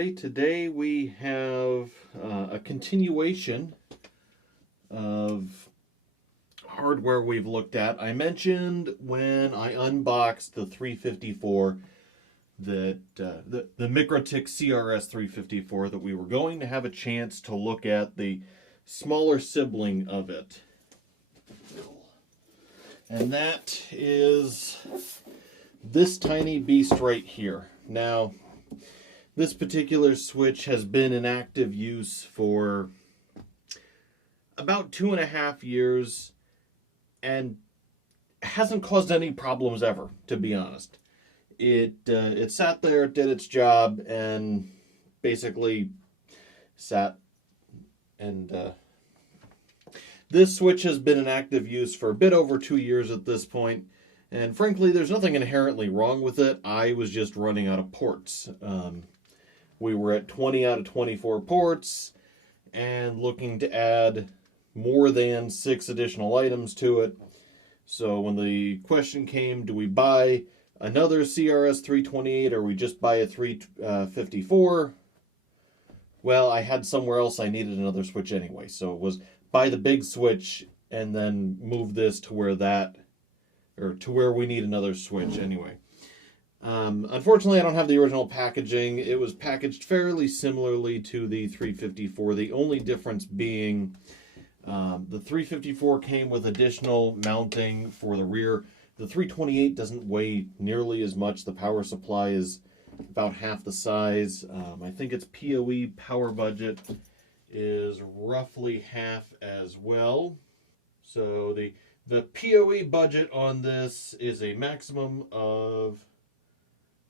everybody. Today we have a continuation of hardware we've looked at. I mentioned when I unboxed the 354 that the Mikrotik CRS328-24 that we were going to have a chance to look at the smaller sibling of it. And that is this tiny beast right here. Now, this particular switch has been in active use for about 2.5 years and hasn't caused any problems ever, to be honest. It sat there, did its job, and basically sat and this switch has been in active use for a bit over 2 years at this point, and frankly, there's nothing inherently wrong with it. I was just running out of ports. We were at 20 out of 24 ports, and looking to add more than 6 additional items to it. So when the question came, do we buy another CRS328 or we just buy a 354? Well, I had somewhere else I needed another switch anyway, so it was buy the big switch and then move this to where we need another switch anyway. Unfortunately, I don't have the original packaging. It was packaged fairly similarly to the 354. The only difference being the 354 came with additional mounting for the rear. The 328 doesn't weigh nearly as much. The power supply is about half the size. I think its PoE power budget is roughly half as well. So the PoE budget on this is a maximum of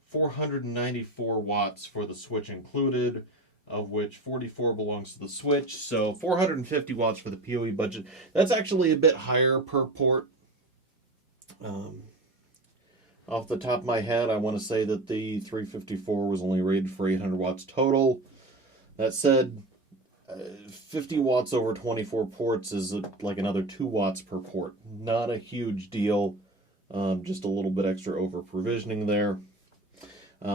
494 watts for the switch included, of which 44 belongs to the switch. So 450 watts for the PoE budget. That's actually a bit higher per port. Off the top of my head, I want to say that the 354 was only rated for 800 watts total. That said, 50 watts over 24 ports is like another 2 watts per port. Not a huge deal, just a little bit extra over provisioning there.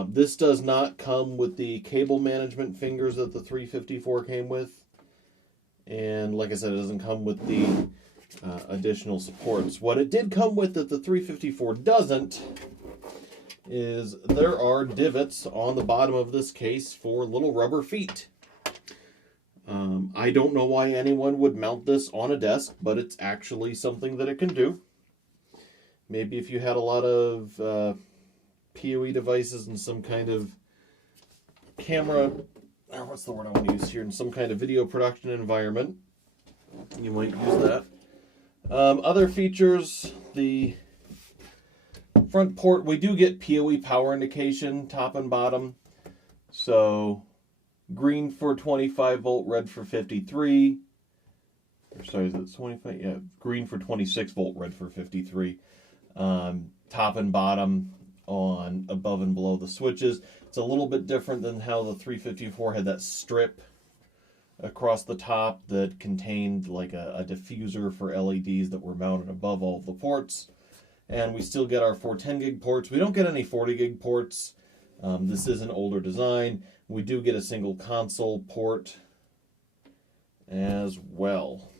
This does not come with the cable management fingers that the 354 came with. And like I said, it doesn't come with the additional supports. What it did come with that the 354 doesn't is there are divots on the bottom of this case for little rubber feet. I don't know why anyone would mount this on a desk, but it's actually something that it can do. Maybe if you had a lot of PoE devices and some kind of camera, or what's the word I want to use here, in some kind of video production environment, you might use that. Other features, the front port, we do get PoE power indication, top and bottom. So green for 25 volt, red for 53. Or sorry, is it 25? Yeah, green for 26 volt, red for 53. Top and bottom on above and below the switches. It's a little bit different than how the 354 had that strip across the top that contained like a diffuser for LEDs that were mounted above all of the ports. And we still get our 410 gig ports. We don't get any 40 gig ports. This is an older design. We do get a single console port as well.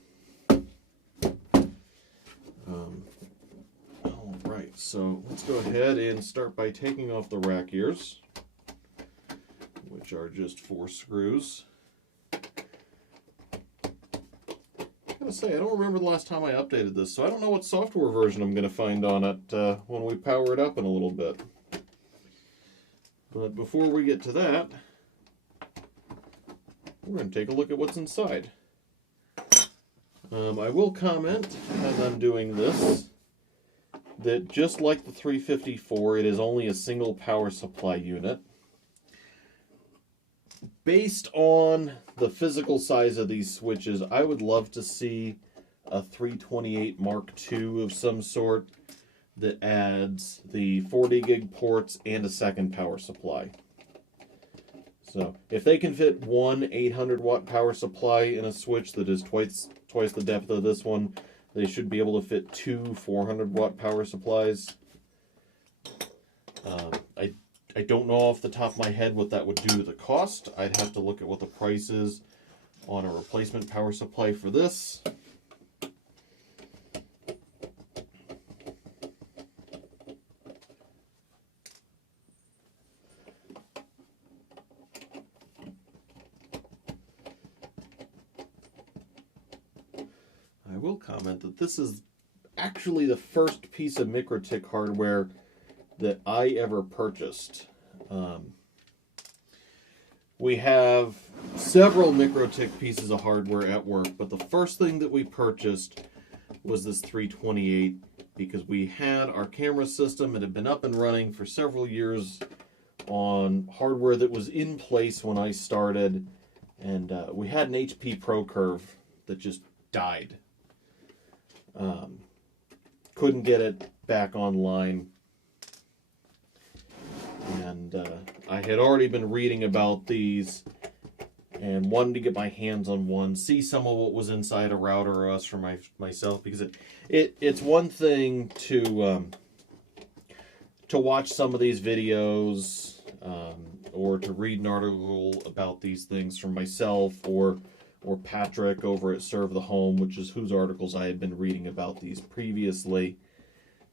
Alright, so let's go ahead and start by taking off the rack ears, which are just 4 screws. I gotta say, I don't remember the last time I updated this, so I don't know what software version I'm going to find on it when we power it up in a little bit. But before we get to that, we're going to take a look at what's inside. I will comment, as I'm doing this, that just like the 354, it is only a single power supply unit. Based on the physical size of these switches, I would love to see a 328 Mark II of some sort that adds the 40 gig ports and a second power supply. So if they can fit one 800 watt power supply in a switch that is twice the depth of this one, they should be able to fit 2 400 watt power supplies. I don't know off the top of my head what that would do to the cost. I'd have to look at what the price is on a replacement power supply for this. I will comment that this is actually the first piece of Mikrotik hardware that I ever purchased. We have several Mikrotik pieces of hardware at work, but the first thing that we purchased was this 328 because we had our camera system. It had been up and running for several years on hardware that was in place when I started, and we had an HP Pro Curve that just died. Couldn't get it back online, and I had already been reading about these and wanted to get my hands on one, see some of what was inside a RouterOS for myself, because it's one thing to watch some of these videos or to read an article about these things from myself or Patrick over at Serve the Home, which is whose articles I had been reading about these previously,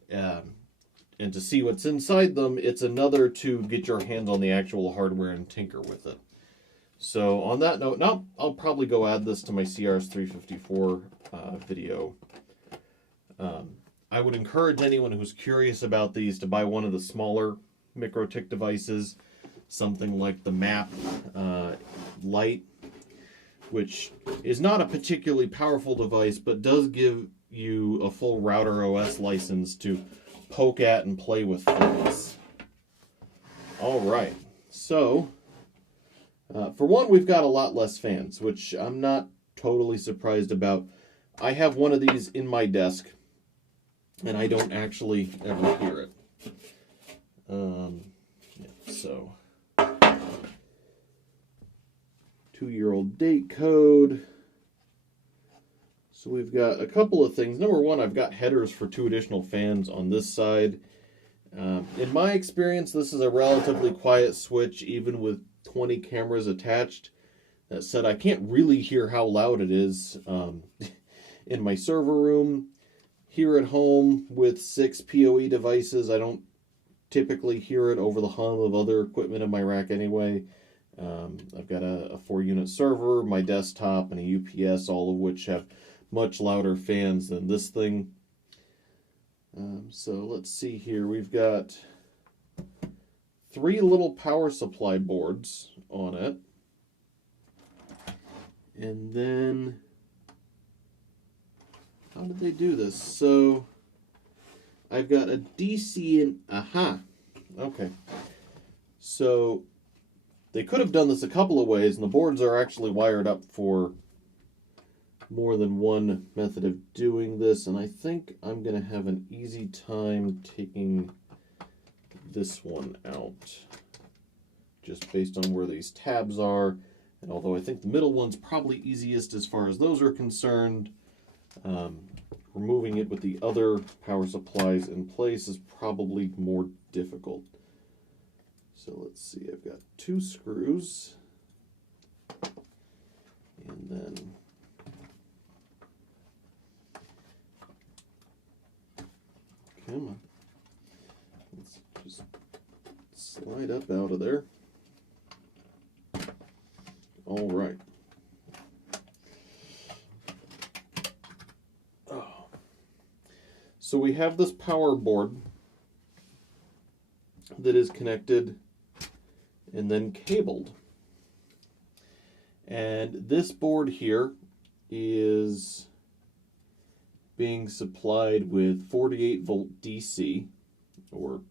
and to see what's inside them. It's another to get your hands on the actual hardware and tinker with it. So on that note, now I'll probably go add this to my CRS324 video. I would encourage anyone who's curious about these to buy one of the smaller Mikrotik devices, something like the Map Lite, which is not a particularly powerful device, but does give you a full RouterOS license to poke at and play with things. All right, so for one, we've got a lot less fans, which I'm not totally surprised about. I have one of these in my desk, and I don't actually ever hear it. So 2-year-old date code. So we've got a couple of things. Number one, I've got headers for 2 additional fans on this side. In my experience, this is a relatively quiet switch, even with 20 cameras attached. That said, I can't really hear how loud it is in my server room. Here at home with 6 PoE devices, I don't typically hear it over the hum of other equipment in my rack anyway. I've got a 4-unit server, my desktop, and a UPS, all of which have much louder fans than this thing. So let's see here. We've got 3 little power supply boards on it. And then, how did they do this? So I've got a DC and, okay. So they could have done this a couple of ways, and the boards are actually wired up for more than one method of doing this, and I think I'm going to have an easy time taking this one out, just based on where these tabs are. And although I think the middle one's probably easiest as far as those are concerned, removing it with the other power supplies in place is probably more difficult. So let's see, I've got 2 screws, and then come on, let's just slide up out of there. All right. Oh. So we have this power board that is connected and then cabled. And this board here is being supplied with 48-volt DC, or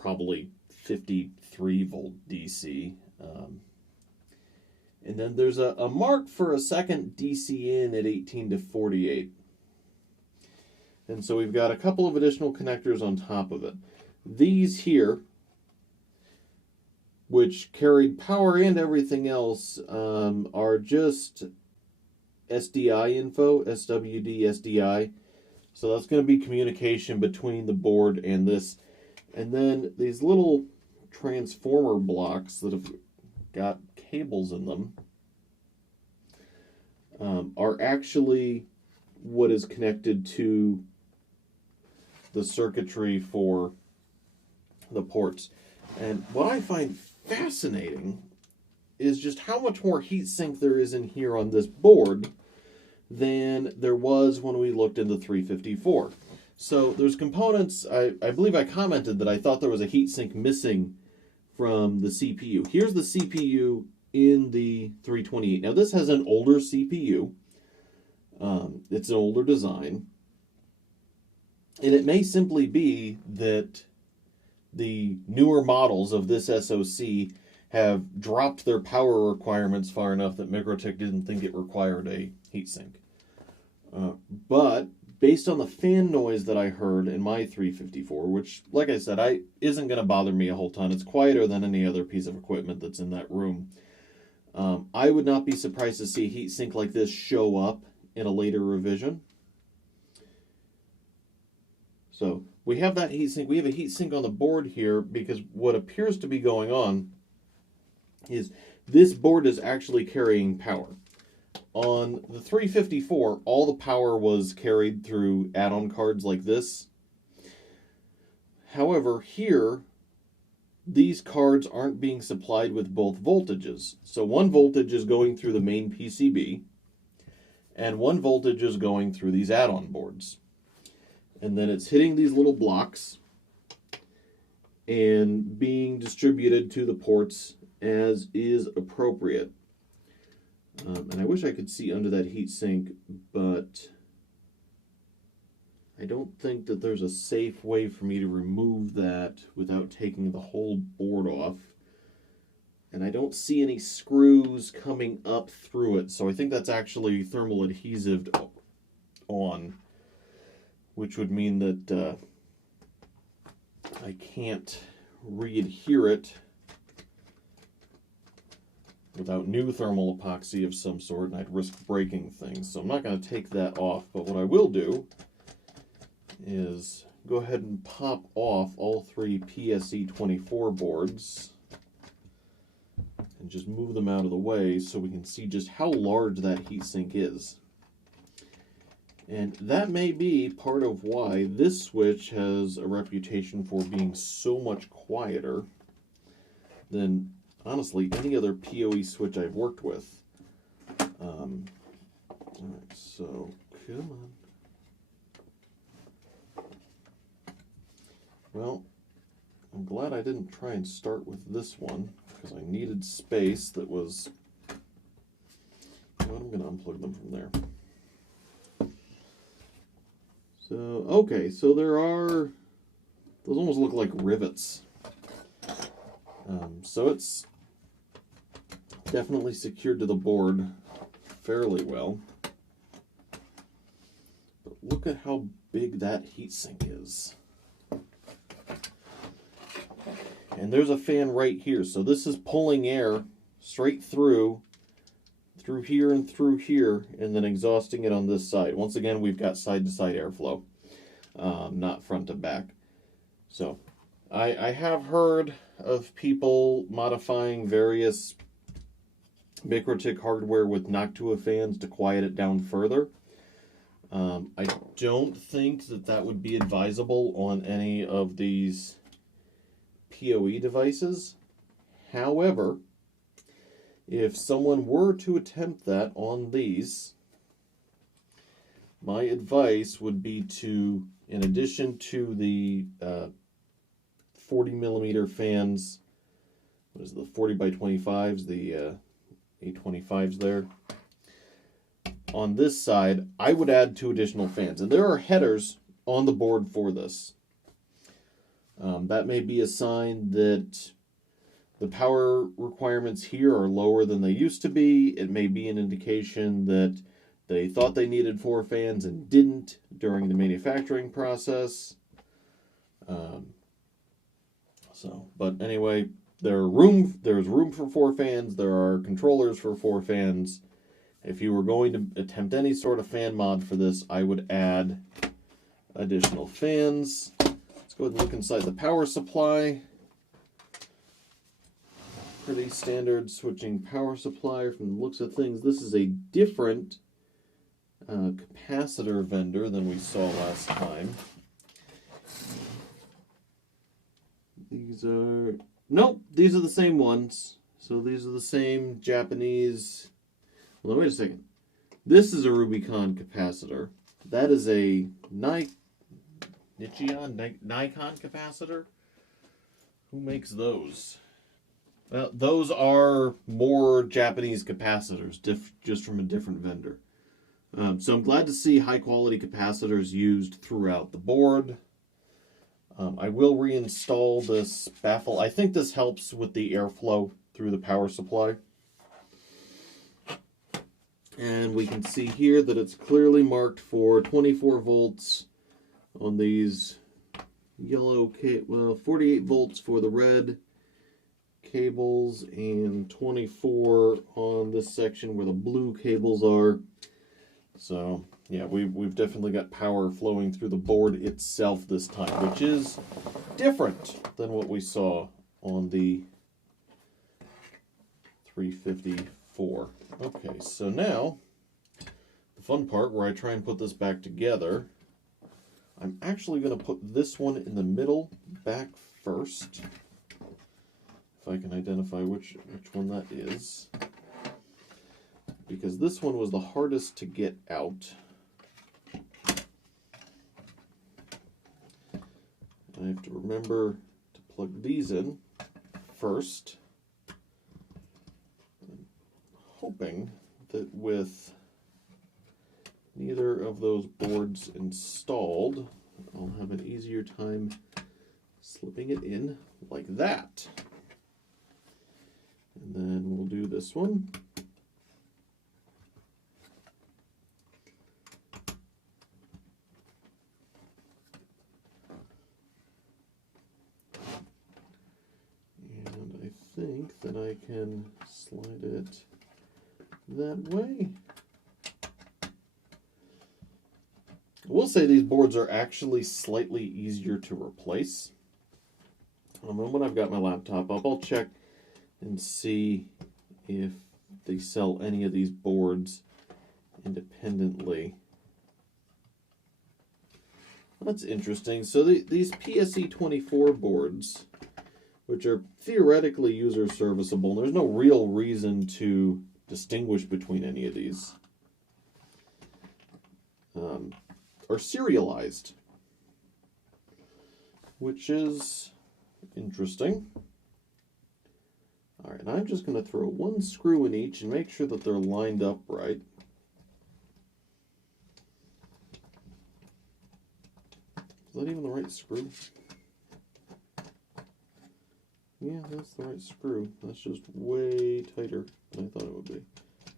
probably 53-volt DC. And then there's a mark for a second DC in at 18 to 48. And so we've got a couple of additional connectors on top of it. These here, which carried power and everything else, are just SDI info, SWD SDI. So that's going to be communication between the board and this. And then these little transformer blocks that have got cables in them are actually what is connected to the circuitry for the ports. And what I find fascinating is just how much more heatsink there is in here on this board than there was when we looked into 354. So there's components, I believe I commented that I thought there was a heatsink missing from the CPU. Here's the CPU in the 328. Now this has an older CPU. It's an older design. And it may simply be that the newer models of this SoC have dropped their power requirements far enough that Mikrotik didn't think it required a heatsink. But based on the fan noise that I heard in my 354, which, like I said, isn't going to bother me a whole ton. It's quieter than any other piece of equipment that's in that room. I would not be surprised to see a heatsink like this show up in a later revision. So we have that heatsink. We have a heatsink on the board here because what appears to be going on is this board is actually carrying power. On the 354, all the power was carried through add-on cards like this. However, here, these cards aren't being supplied with both voltages. So one voltage is going through the main PCB, and one voltage is going through these add-on boards. And then it's hitting these little blocks and being distributed to the ports as is appropriate. And I wish I could see under that heatsink, but I don't think that there's a safe way for me to remove that without taking the whole board off. And I don't see any screws coming up through it, so I think that's actually thermal adhesive on, which would mean that I can't re-adhere it without new thermal epoxy of some sort, and I'd risk breaking things. So I'm not going to take that off, but what I will do is go ahead and pop off all three PSE24 boards and just move them out of the way so we can see just how large that heatsink is. And that may be part of why this switch has a reputation for being so much quieter than, honestly, any other PoE switch I've worked with. Alright, so, come on. Well, I'm glad I didn't try and start with this one, because I needed space that was... Well, I'm going to unplug them from there. So, okay, so there are... Those almost look like rivets. So it's definitely secured to the board fairly well. But look at how big that heatsink is. And there's a fan right here. So this is pulling air straight through here and through here, and then exhausting it on this side. Once again, we've got side-to-side airflow, not front to back. So I have heard of people modifying various Mikrotik hardware with Noctua fans to quiet it down further. I don't think that would be advisable on any of these PoE devices. However, if someone were to attempt that on these, my advice would be to, in addition to the 40mm fans, what is it, the 40 by 25s, the 825s there, on this side, I would add 2 additional fans. And there are headers on the board for this. That may be a sign that the power requirements here are lower than they used to be. It may be an indication that they thought they needed 4 fans and didn't during the manufacturing process. But anyway, there's room for 4 fans. There are controllers for 4 fans. If you were going to attempt any sort of fan mod for this, I would add additional fans. Let's go ahead and look inside the power supply. Pretty standard switching power supply from the looks of things. This is a different capacitor vendor than we saw last time. These are... Nope, these are the same ones. So these are the same Japanese... Well, wait a second. This is a Rubicon capacitor. That is a Nikon capacitor? Who makes those? Well, those are more Japanese capacitors, just from a different vendor. So I'm glad to see high-quality capacitors used throughout the board. I will reinstall this baffle. I think this helps with the airflow through the power supply. And we can see here that it's clearly marked for 24 volts on these yellow, 48 volts for the red cables and 24 on this section where the blue cables are. So yeah, we've definitely got power flowing through the board itself this time, which is different than what we saw on the 354. Okay, so now the fun part where I try and put this back together. I'm actually going to put this one in the middle back first. If I can identify which one that is. Because this one was the hardest to get out. I have to remember to plug these in first. I'm hoping that with neither of those boards installed, I'll have an easier time slipping it in like that. And then we'll do this one. And I think that I can slide it that way. I will say these boards are actually slightly easier to replace. And when I've got my laptop up, I'll check and see if they sell any of these boards independently. That's interesting. So these PSE24 boards, which are theoretically user serviceable, there's no real reason to distinguish between any of these, are serialized, which is interesting. All right, and I'm just going to throw one screw in each and make sure that they're lined up right. Is that even the right screw? Yeah, that's the right screw. That's just way tighter than I thought it would be.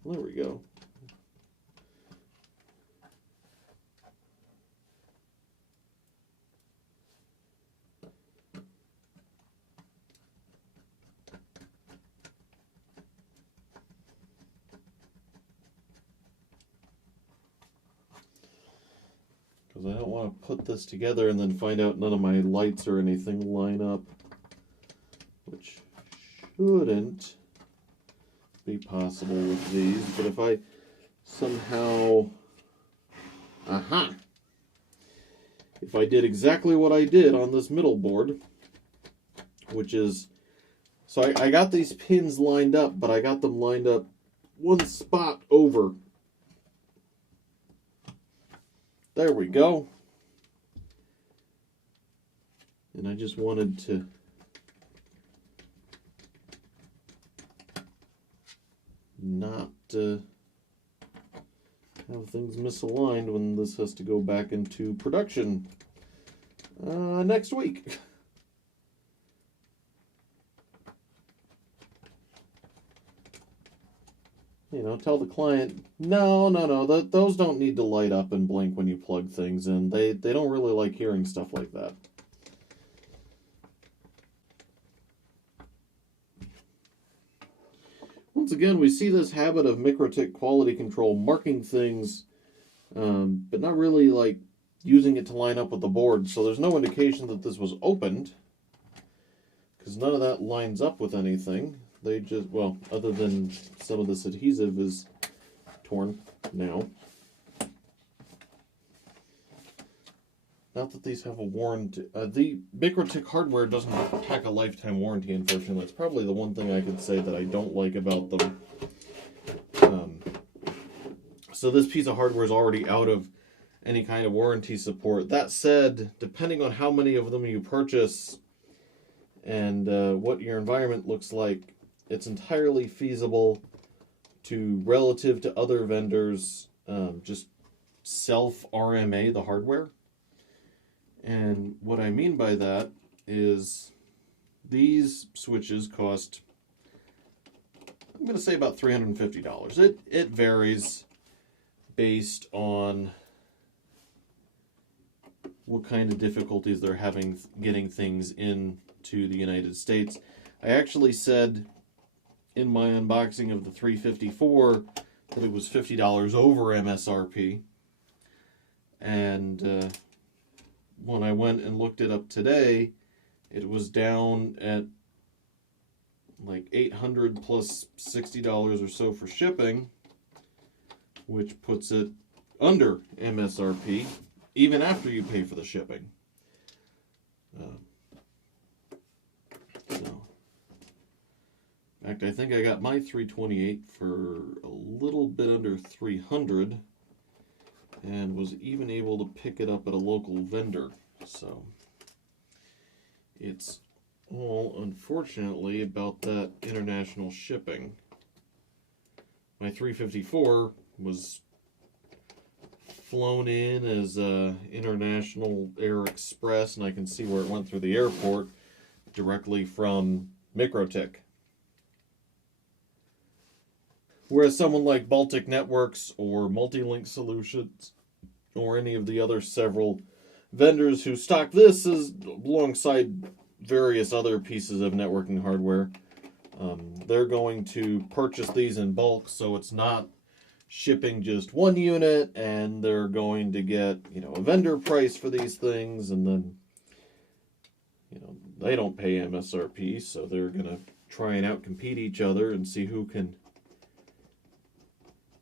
Well, there we go. Because I don't want to put this together and then find out none of my lights or anything line up, which shouldn't be possible with these. But if I somehow, if I did exactly what I did on this middle board, which is, so I got these pins lined up, but I got them lined up one spot over. There we go. And I just wanted to not have things misaligned when this has to go back into production next week. You know, tell the client, no, those don't need to light up and blink when you plug things in. They don't really like hearing stuff like that. Once again, we see this habit of Mikrotik quality control marking things, but not really like using it to line up with the board. So there's no indication that this was opened, because none of that lines up with anything. They just, well, other than some of this adhesive is torn now. Not that these have a warranty. The Mikrotik hardware doesn't pack a lifetime warranty, unfortunately. That's probably the one thing I could say that I don't like about them. So this piece of hardware is already out of any kind of warranty support. That said, depending on how many of them you purchase and what your environment looks like, it's entirely feasible to, relative to other vendors, just self-RMA the hardware. And what I mean by that is these switches cost, I'm going to say about $350. It varies based on what kind of difficulties they're having getting things into the United States. I actually said in my unboxing of the 354 that it was $50 over MSRP. And when I went and looked it up today, it was down at like $800 plus $60 or so for shipping, which puts it under MSRP, even after you pay for the shipping. In fact, I think I got my 328 for a little bit under $300, and was even able to pick it up at a local vendor. So it's all, unfortunately, about that international shipping. My 354 was flown in as International Air Express, and I can see where it went through the airport directly from Mikrotik. Whereas someone like Baltic Networks or Multi-Link Solutions or any of the other several vendors who stock this is alongside various other pieces of networking hardware, they're going to purchase these in bulk, so it's not shipping just one unit, and they're going to get, a vendor price for these things, and then, they don't pay MSRP, so they're going to try and outcompete each other and see who can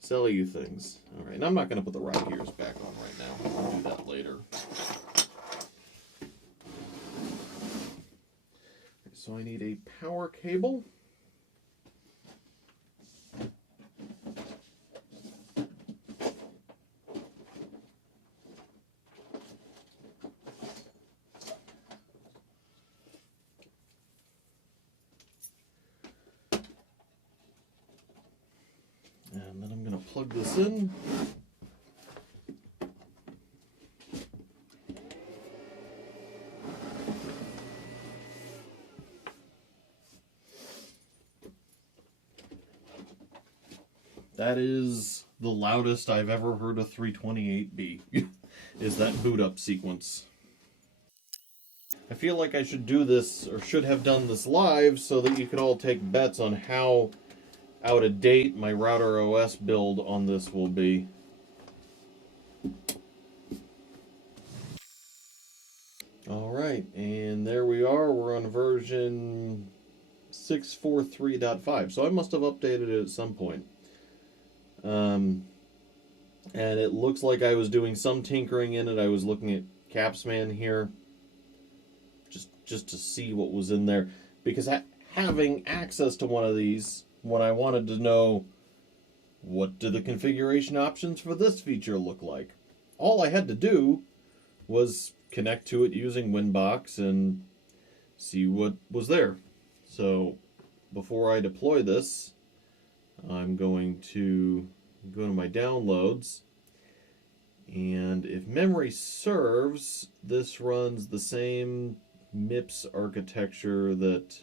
sell you things. All right, and I'm not going to put the rod gears back on right now. I'll do that later. So I need a power cable. And then I'm going to plug this in. That is the loudest I've ever heard a 328 be, is that boot up sequence. I feel like I should do this, or should have done this live, so that you could all take bets on how out of date my RouterOS build on this will be. Alright, and there we are. We're on version 643.5, so I must have updated it at some point. And it looks like I was doing some tinkering in it. I was looking at Capsman here just to see what was in there, because having access to one of these, when I wanted to know what do the configuration options for this feature look like, all I had to do was connect to it using Winbox and see what was there. So before I deploy this, I'm going to go to my downloads, and if memory serves, this runs the same MIPS architecture that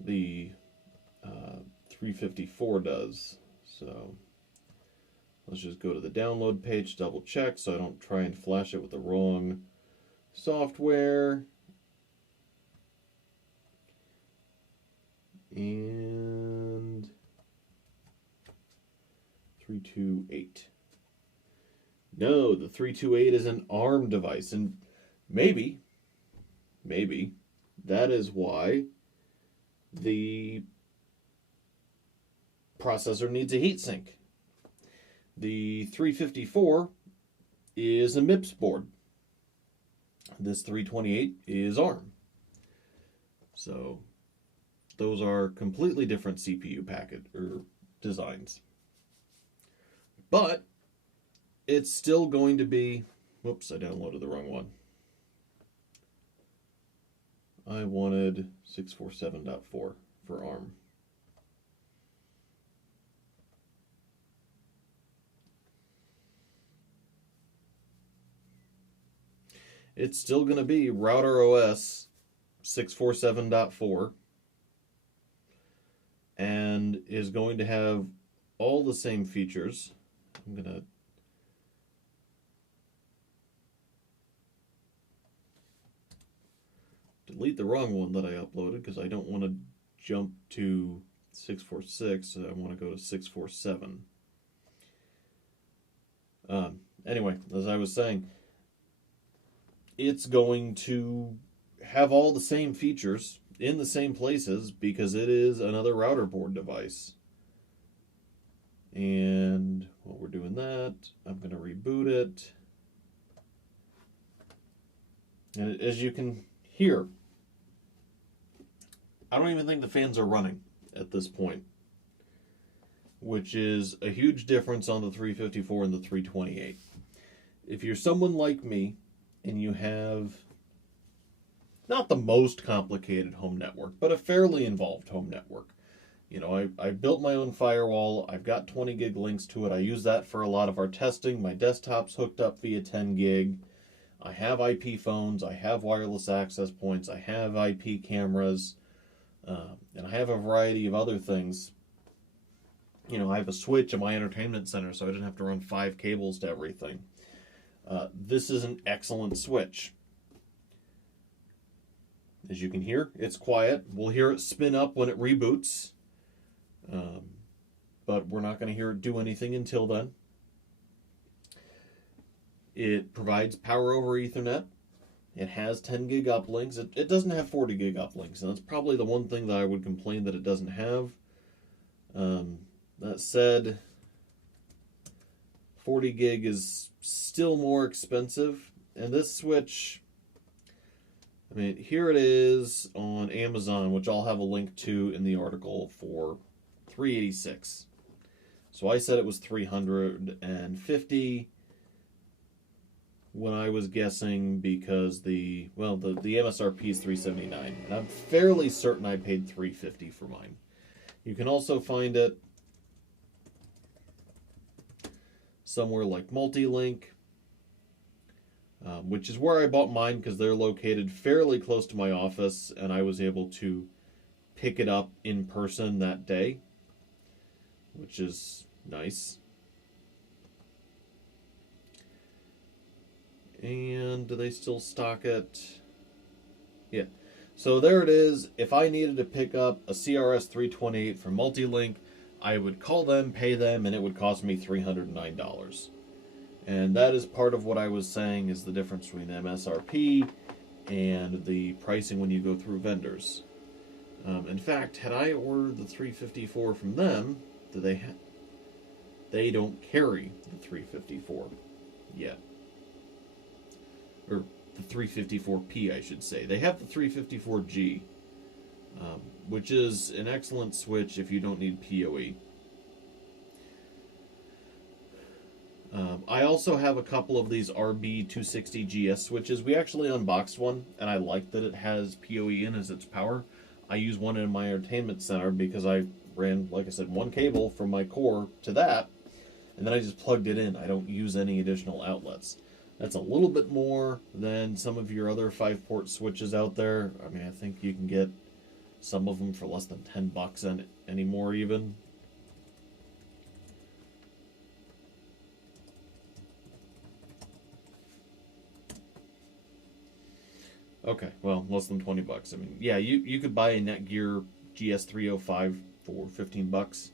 the 354 does. So let's just go to the download page, double check so I don't try and flash it with the wrong software. And 328. No, the 328 is an ARM device, and maybe that is why the processor needs a heatsink. The 354 is a MIPS board. This 328 is ARM. So those are completely different CPU packet or designs. But it's still going to be, whoops, I downloaded the wrong one. I wanted 647.4 for ARM. It's still going to be RouterOS 647.4 and is going to have all the same features. I'm going to delete the wrong one that I uploaded because I don't want to jump to 646. I want to go to 647. Anyway, as I was saying, it's going to have all the same features in the same places because it is another router board device. And while we're doing that, I'm going to reboot it. And as you can hear, I don't even think the fans are running at this point, which is a huge difference on the 354 and the 328. If you're someone like me and you have not the most complicated home network, but a fairly involved home network. You know, I built my own firewall. I've got 20 gig links to it. I use that for a lot of our testing. My desktop's hooked up via 10 gig. I have IP phones. I have wireless access points. I have IP cameras. And I have a variety of other things. You know, I have a switch in my entertainment center, so I didn't have to run 5 cables to everything. This is an excellent switch. As you can hear, it's quiet. We'll hear it spin up when it reboots. But we're not going to hear it do anything until then. It provides power over Ethernet. It has 10 gig uplinks. It doesn't have 40 gig uplinks, and that's probably the one thing that I would complain that it doesn't have. That said, 40 gig is still more expensive, and this switch, I mean, here it is on Amazon, which I'll have a link to in the article, for $386. So I said it was $350 when I was guessing because the MSRP is $379, and I'm fairly certain I paid $350 for mine. You can also find it somewhere like Multi-Link, which is where I bought mine because they're located fairly close to my office, and I was able to pick it up in person that day, which is nice. And do they still stock it? Yeah. So there it is. If I needed to pick up a CRS328 from Multi-Link, I would call them, pay them, and it would cost me $309. And that is part of what I was saying is the difference between MSRP and the pricing when you go through vendors. In fact, had I ordered the 354 from them, they don't carry the 354 yet. Or the 354P, I should say. They have the 354G, which is an excellent switch if you don't need PoE. I also have a couple of these RB260GS switches. We actually unboxed one, and I like that it has PoE in as its power. I use one in my entertainment center because I ran, like I said, one cable from my core to that, and then I just plugged it in. I don't use any additional outlets. That's a little bit more than some of your other 5-port switches out there. I mean, I think you can get some of them for less than $10 anymore even. Okay, well, less than $20. I mean, yeah, you could buy a Netgear GS305 for $15.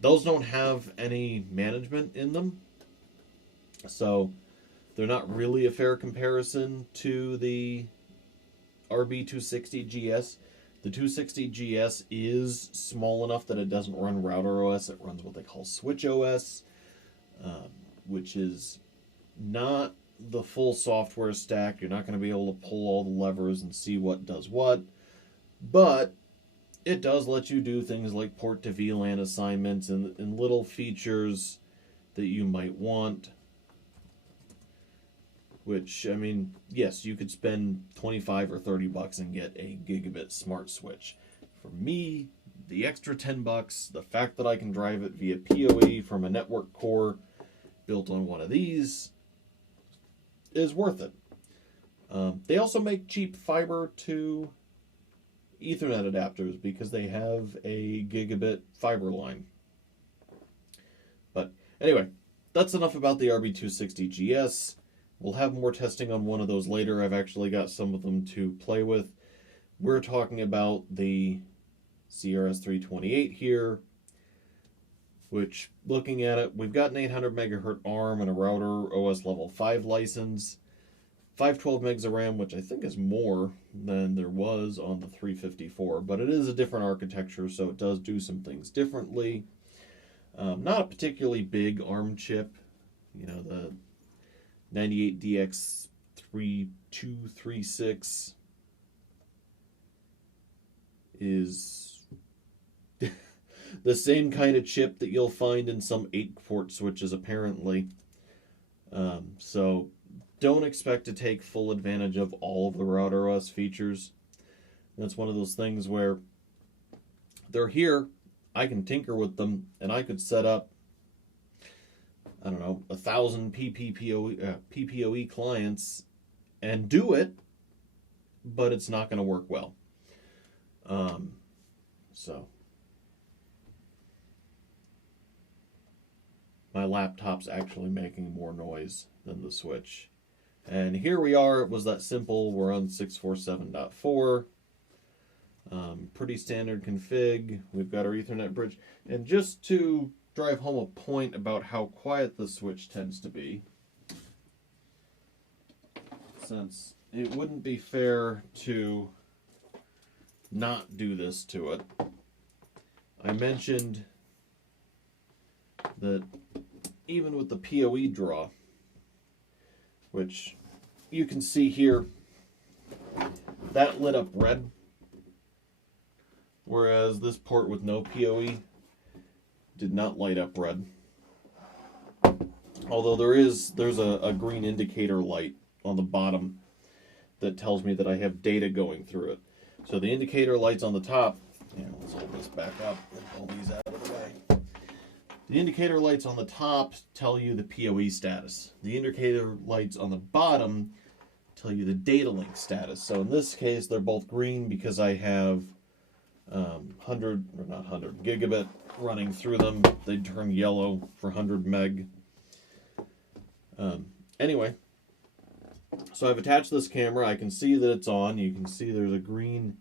Those don't have any management in them. So they're not really a fair comparison to the RB260GS. The 260GS is small enough that it doesn't run RouterOS. It runs what they call SwitchOS, which is not the full software stack. You're not going to be able to pull all the levers and see what does what, but it does let you do things like port to VLAN assignments and little features that you might want. Which, I mean, yes, you could spend 25 or 30 bucks and get a gigabit smart switch. For me, the extra 10 bucks, the fact that I can drive it via PoE from a network core built on one of these, is worth it. They also make cheap fiber to Ethernet adapters because they have a gigabit fiber line. But anyway, that's enough about the RB260GS. We'll have more testing on one of those later. I've actually got some of them to play with. We're talking about the CRS328 here, which, looking at it, we've got an 800 megahertz ARM and a RouterOS level 5 license, 512 megs of RAM, which I think is more than there was on the 354, but it is a different architecture, so it does do some things differently. Not a particularly big ARM chip. You know, the 98DX3236 is the same kind of chip that you'll find in some 8-port switches, apparently. So don't expect to take full advantage of all of the RouterOS features. That's one of those things where they're here, I can tinker with them, and I could set up, I don't know, 1,000 PPOE clients and do it, but it's not going to work well. So my laptop's actually making more noise than the Switch. And here we are. It was that simple. We're on 647.4. Pretty standard config. We've got our Ethernet bridge. And just to drive home a point about how quiet the Switch tends to be, since it wouldn't be fair to not do this to it, I mentioned that even with the PoE draw, which you can see here, that lit up red, whereas this port with no PoE did not light up red. Although there's a green indicator light on the bottom that tells me that I have data going through it. So the indicator lights on the top, let's hold this back up and pull these out of the way. The indicator lights on the top tell you the PoE status. The indicator lights on the bottom tell you the data link status. So in this case, they're both green because I have 100 gigabit running through them. They turn yellow for 100 meg. Anyway, so I've attached this camera. I can see that it's on. You can see there's a green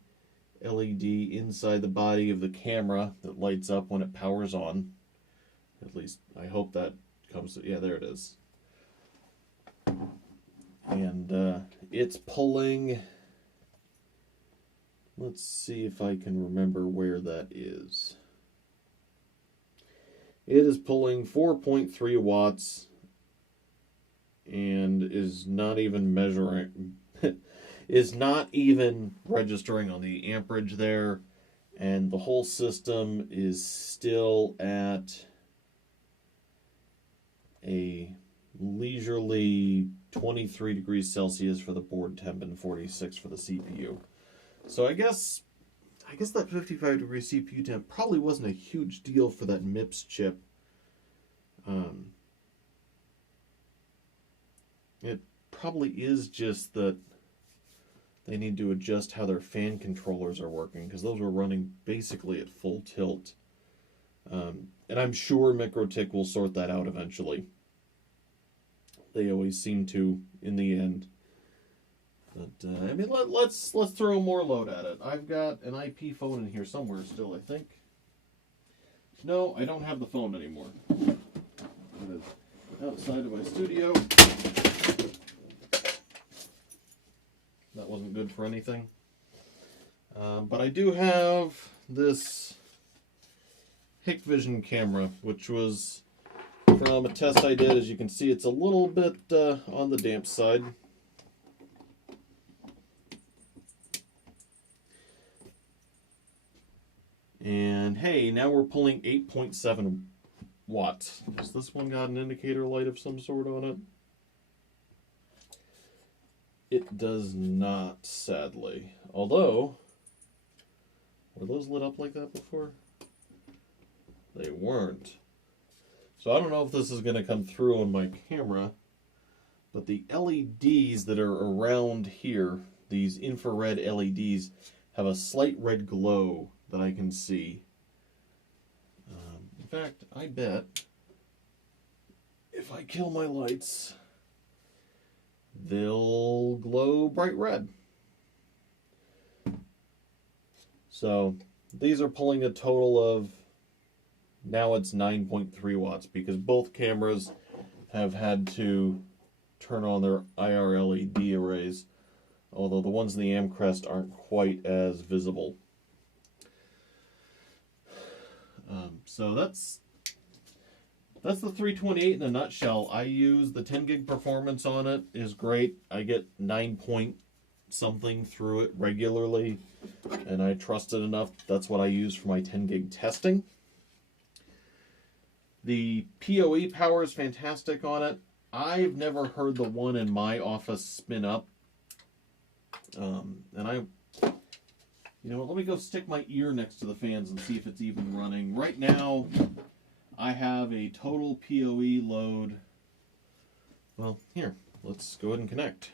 LED inside the body of the camera that lights up when it powers on. At least I hope that comes to, yeah, there it is. And it's pulling, let's see if I can remember where that is. It is pulling 4.3 watts and is not even measuring, is not even registering on the amperage there. And the whole system is still at a leisurely 23 degrees Celsius for the board temp and 46 for the CPU. So I guess that 55 degree CPU temp probably wasn't a huge deal for that MIPS chip. It probably is just that they need to adjust how their fan controllers are working, because those were running basically at full tilt. And I'm sure Mikrotik will sort that out eventually. They always seem to in the end. But I mean, let's throw more load at it. I've got an IP phone in here somewhere still, I think. No, I don't have the phone anymore. outside of my studio. That wasn't good for anything. But I do have this Hikvision camera, which was from a test I did. As you can see, it's a little bit on the damp side. And hey, now we're pulling 8.7 watts. Has this one got an indicator light of some sort on it? It does not, sadly. Although, were those lit up like that before? They weren't. So I don't know if this is going to come through on my camera, but the LEDs that are around here, these infrared LEDs, have a slight red glow that I can see. In fact, I bet if I kill my lights, they'll glow bright red. So these are pulling a total of, now it's 9.3 watts, because both cameras have had to turn on their IR LED arrays, although the ones in the Amcrest aren't quite as visible. So that's the 328 in a nutshell. I use the 10 gig performance on it is great. I get 9 point something through it regularly, and I trust it enough. That's what I use for my 10 gig testing. The PoE power is fantastic on it. I've never heard the one in my office spin up. You know what, let me go stick my ear next to the fans and see if it's even running. Right now, I have a total PoE load. Well, here, let's go ahead and connect.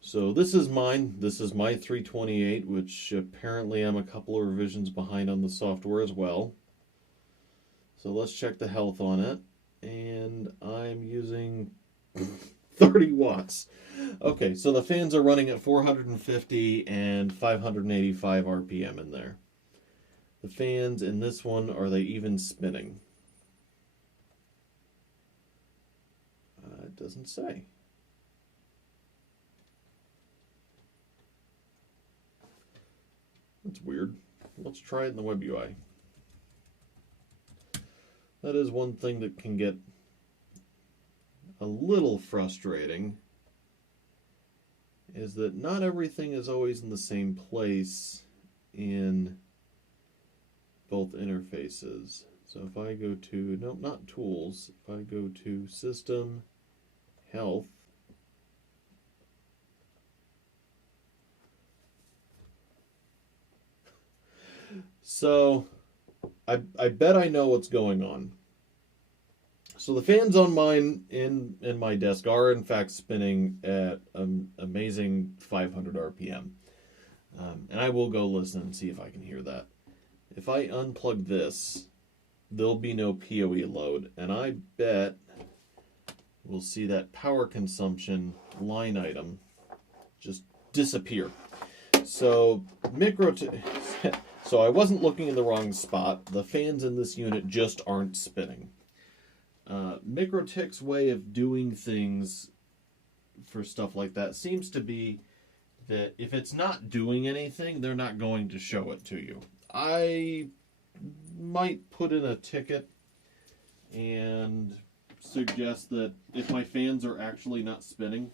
So this is mine. This is my 328, which apparently I'm a couple of revisions behind on the software as well. So let's check the health on it. And I'm using 30 watts. Okay, so the fans are running at 450 and 585 RPM in there. The fans in this one, are they even spinning? It doesn't say. That's weird. Let's try it in the web UI. That is one thing that can get a little frustrating, is that not everything is always in the same place in both interfaces. So if I go to, nope, not tools, if I go to system, health, so I bet I know what's going on. So the fans on mine in my desk are in fact spinning at an amazing 500 RPM. And I will go listen and see if I can hear that. If I unplug this, there'll be no PoE load, and I bet we'll see that power consumption line item just disappear. So so I wasn't looking in the wrong spot. The fans in this unit just aren't spinning. Mikrotik's way of doing things for stuff like that seems to be that if it's not doing anything, they're not going to show it to you. I might put in a ticket and suggest that if my fans are actually not spinning,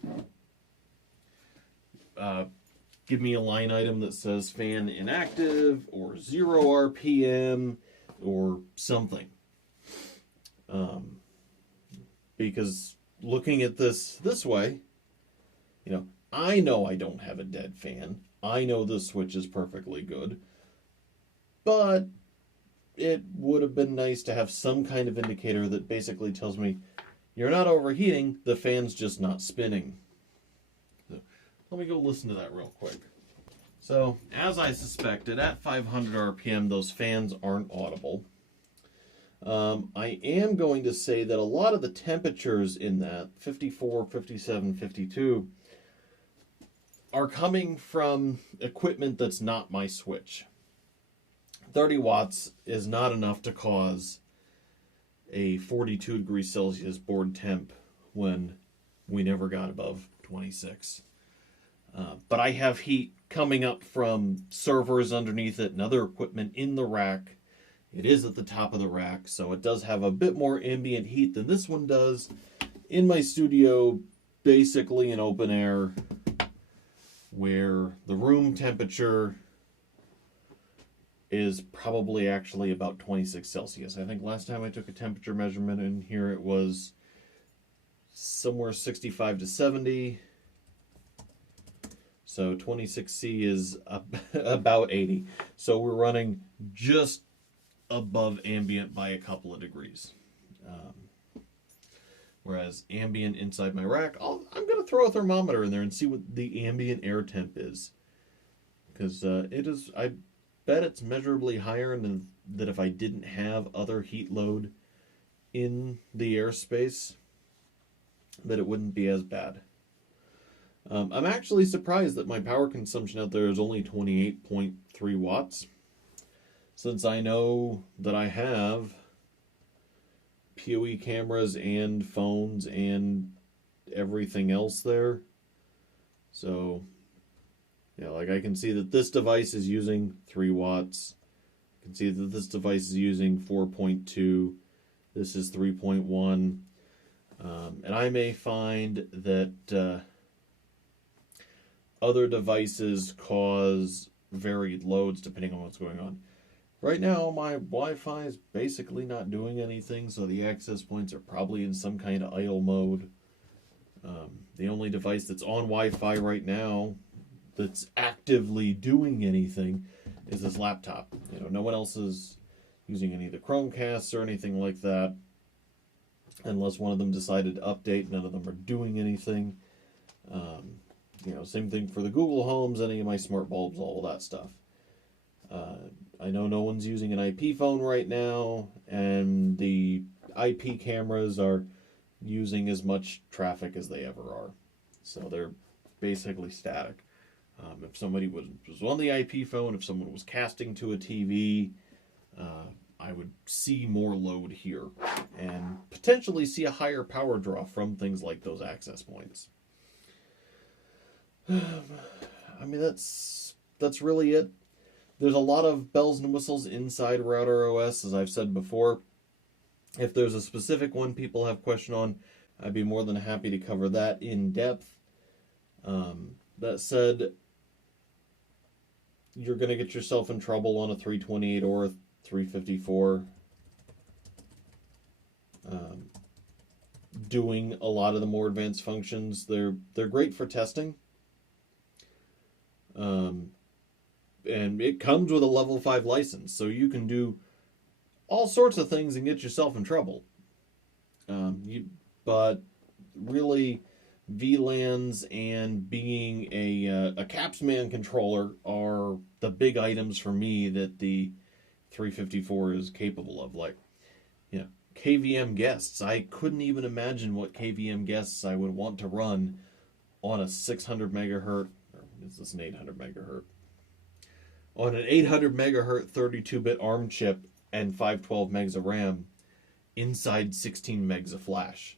give me a line item that says fan inactive or 0 RPM or something. Because looking at this way, you know I don't have a dead fan. I know this switch is perfectly good. But it would have been nice to have some kind of indicator that basically tells me you're not overheating, the fan's just not spinning. So, let me go listen to that real quick. So, as I suspected, at 500 RPM, those fans aren't audible. I am going to say that a lot of the temperatures in that, 54, 57, 52, are coming from equipment that's not my switch. 30 watts is not enough to cause a 42 degrees Celsius board temp when we never got above 26. But I have heat coming up from servers underneath it and other equipment in the rack. It is at the top of the rack, so it does have a bit more ambient heat than this one does. In my studio, basically in open air, where the room temperature is probably actually about 26 Celsius. I think last time I took a temperature measurement in here, it was somewhere 65 to 70. So 26C is about 80. So we're running just above ambient by a couple of degrees. Whereas ambient inside my rack, I'm going to throw a thermometer in there and see what the ambient air temp is. Because it is, I bet it's measurably higher than that if I didn't have other heat load in the airspace, that it wouldn't be as bad. I'm actually surprised that my power consumption out there is only 28.3 watts. Since I know that I have PoE cameras and phones and everything else there. So, yeah, like I can see that this device is using 3 watts. I can see that this device is using 4.2. This is 3.1. And I may find that other devices cause varied loads depending on what's going on. Right now, my Wi-Fi is basically not doing anything, so the access points are probably in some kind of idle mode. The only device that's on Wi-Fi right now that's actively doing anything is this laptop. You know, no one else is using any of the Chromecasts or anything like that. Unless one of them decided to update, none of them are doing anything. You know, same thing for the Google Homes, any of my smart bulbs, all that stuff. I know no one's using an IP phone right now, and the IP cameras are using as much traffic as they ever are. So they're basically static. If somebody was on the IP phone, if someone was casting to a TV, I would see more load here and potentially see a higher power draw from things like those access points. I mean, that's really it. There's a lot of bells and whistles inside RouterOS, as I've said before. If there's a specific one people have question on, I'd be more than happy to cover that in depth. That said, you're going to get yourself in trouble on a 328 or a 354 doing a lot of the more advanced functions. They're great for testing. And it comes with a level 5 license, so you can do all sorts of things and get yourself in trouble. But really, VLANs and being a Capsman controller are the big items for me that the 354 is capable of. Like, you know, KVM guests. I couldn't even imagine what KVM guests I would want to run on a 600 megahertz, or is this an 800 megahertz? On an 800 megahertz 32-bit ARM chip and 512 megs of RAM inside 16 megs of flash.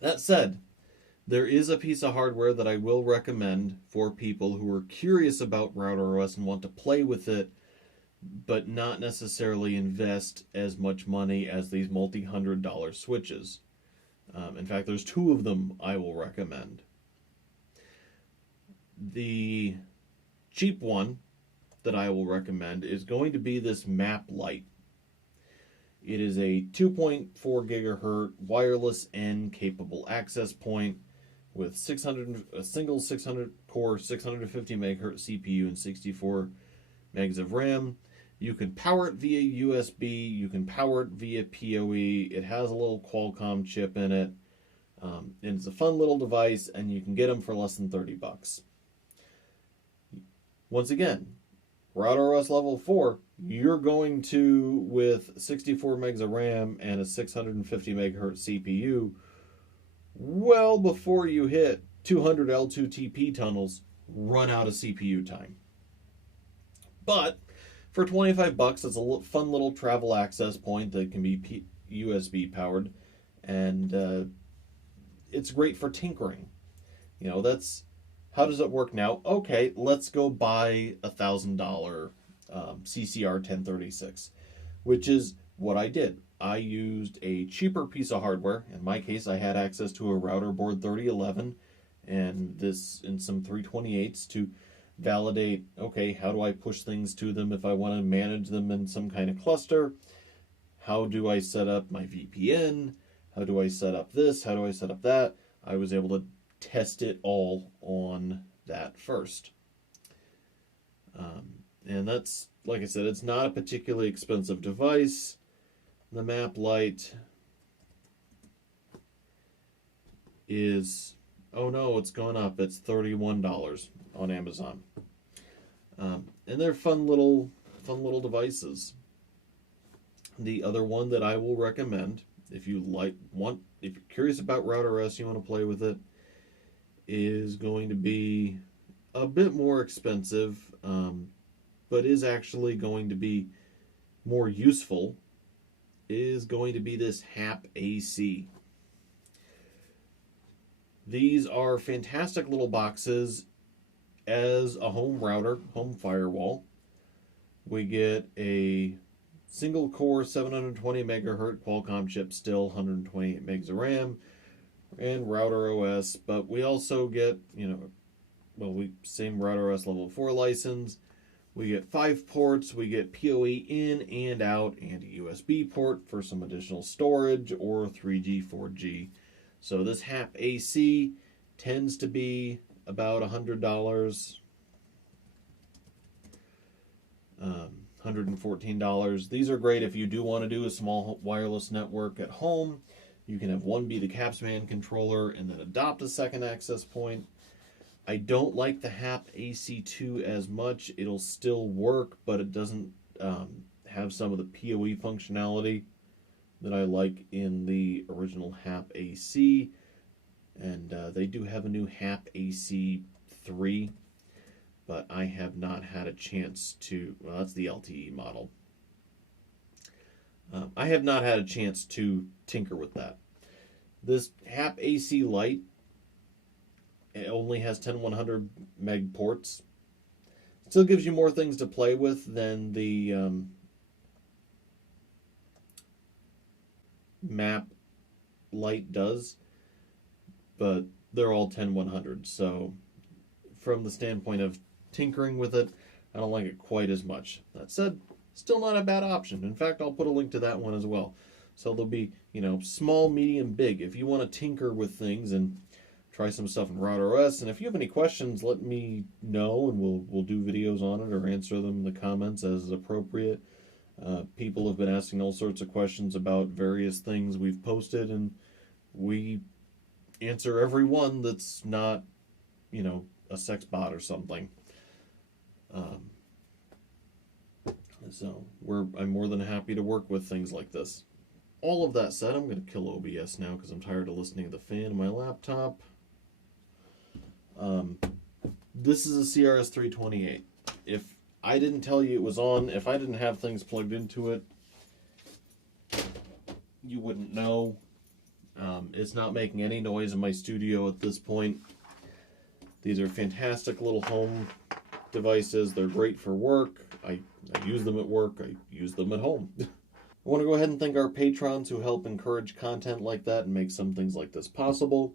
That said, there is a piece of hardware that I will recommend for people who are curious about RouterOS and want to play with it, but not necessarily invest as much money as these multi-$100 switches. In fact, there's 2 of them I will recommend. The cheap one that I will recommend is going to be this Map Lite. It is a 2.4 gigahertz wireless N capable access point with a single 600 core 650 megahertz CPU and 64 megs of RAM. You can power it via USB, you can power it via PoE. It has a little Qualcomm chip in it. And it's a fun little device, and you can get them for less than $30. Once again, RouterOS level 4, you're going to, with 64 megs of RAM and a 650 megahertz CPU, well before you hit 200 L2TP tunnels, run out of CPU time. But for 25 bucks, it's a fun little travel access point that can be USB powered, and it's great for tinkering. You know, that's how does it work now? Okay, let's go buy $1,000 CCR 1036, which is what I did. I used a cheaper piece of hardware. In my case, I had access to a router board 3011 and some 328s to validate, okay, how do I push things to them if I want to manage them in some kind of cluster? How do I set up my VPN? How do I set up this? How do I set up that? I was able to test it all on that first. And that's, like I said, it's not a particularly expensive device. The map light is, oh no, it's gone up. It's $31 on Amazon. And they're fun little devices. The other one that I will recommend, if you're curious about RouterOS, you want to play with it, is going to be a bit more expensive, but is actually going to be more useful, is going to be this HAP AC. These are fantastic little boxes as a home router, home firewall. We get a single core 720 megahertz Qualcomm chip, still 128 megs of RAM, and RouterOS, but we also get, same RouterOS level 4 license. We get 5 ports, we get PoE in and out, and a USB port for some additional storage or 3G, 4G. So this HAP AC tends to be about $100, $114. These are great if you do want to do a small wireless network at home. You can have one be the Capsman controller and then adopt a second access point. I don't like the HAP AC2 as much. It'll still work, but it doesn't have some of the PoE functionality that I like in the original HAP AC. And they do have a new HAP AC3, but I have not had a chance to, well, that's the LTE model. I have not had a chance to tinker with that. This HAP AC Lite, it only has 10100 meg ports. Still gives you more things to play with than the map Lite does, but they're all 10100. So from the standpoint of tinkering with it, I don't like it quite as much. That said, still not a bad option. In fact, I'll put a link to that one as well. So there'll be, small, medium, big. If you want to tinker with things and try some stuff in RouterOS, and if you have any questions, let me know, and we'll do videos on it or answer them in the comments as is appropriate. People have been asking all sorts of questions about various things we've posted, and we answer every one that's not, a sex bot or something. So I'm more than happy to work with things like this. All of that said, I'm going to kill OBS now because I'm tired of listening to the fan in my laptop. This is a CRS328. If I didn't tell you it was on, if I didn't have things plugged into it, you wouldn't know. It's not making any noise in my studio at this point. These are fantastic little home devices. They're great for work. I use them at work. I use them at home. I want to go ahead and thank our patrons who help encourage content like that and make some things like this possible.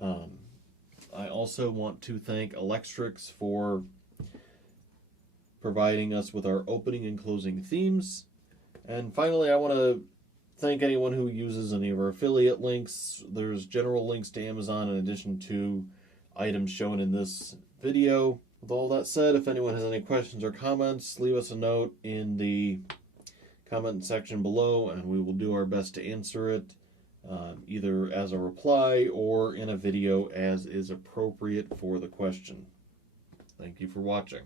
I also want to thank Electrix for providing us with our opening and closing themes. And finally, I want to thank anyone who uses any of our affiliate links. There's general links to Amazon in addition to items shown in this video. With all that said, if anyone has any questions or comments, leave us a note in the comment section below, and we will do our best to answer it, either as a reply or in a video as is appropriate for the question. Thank you for watching.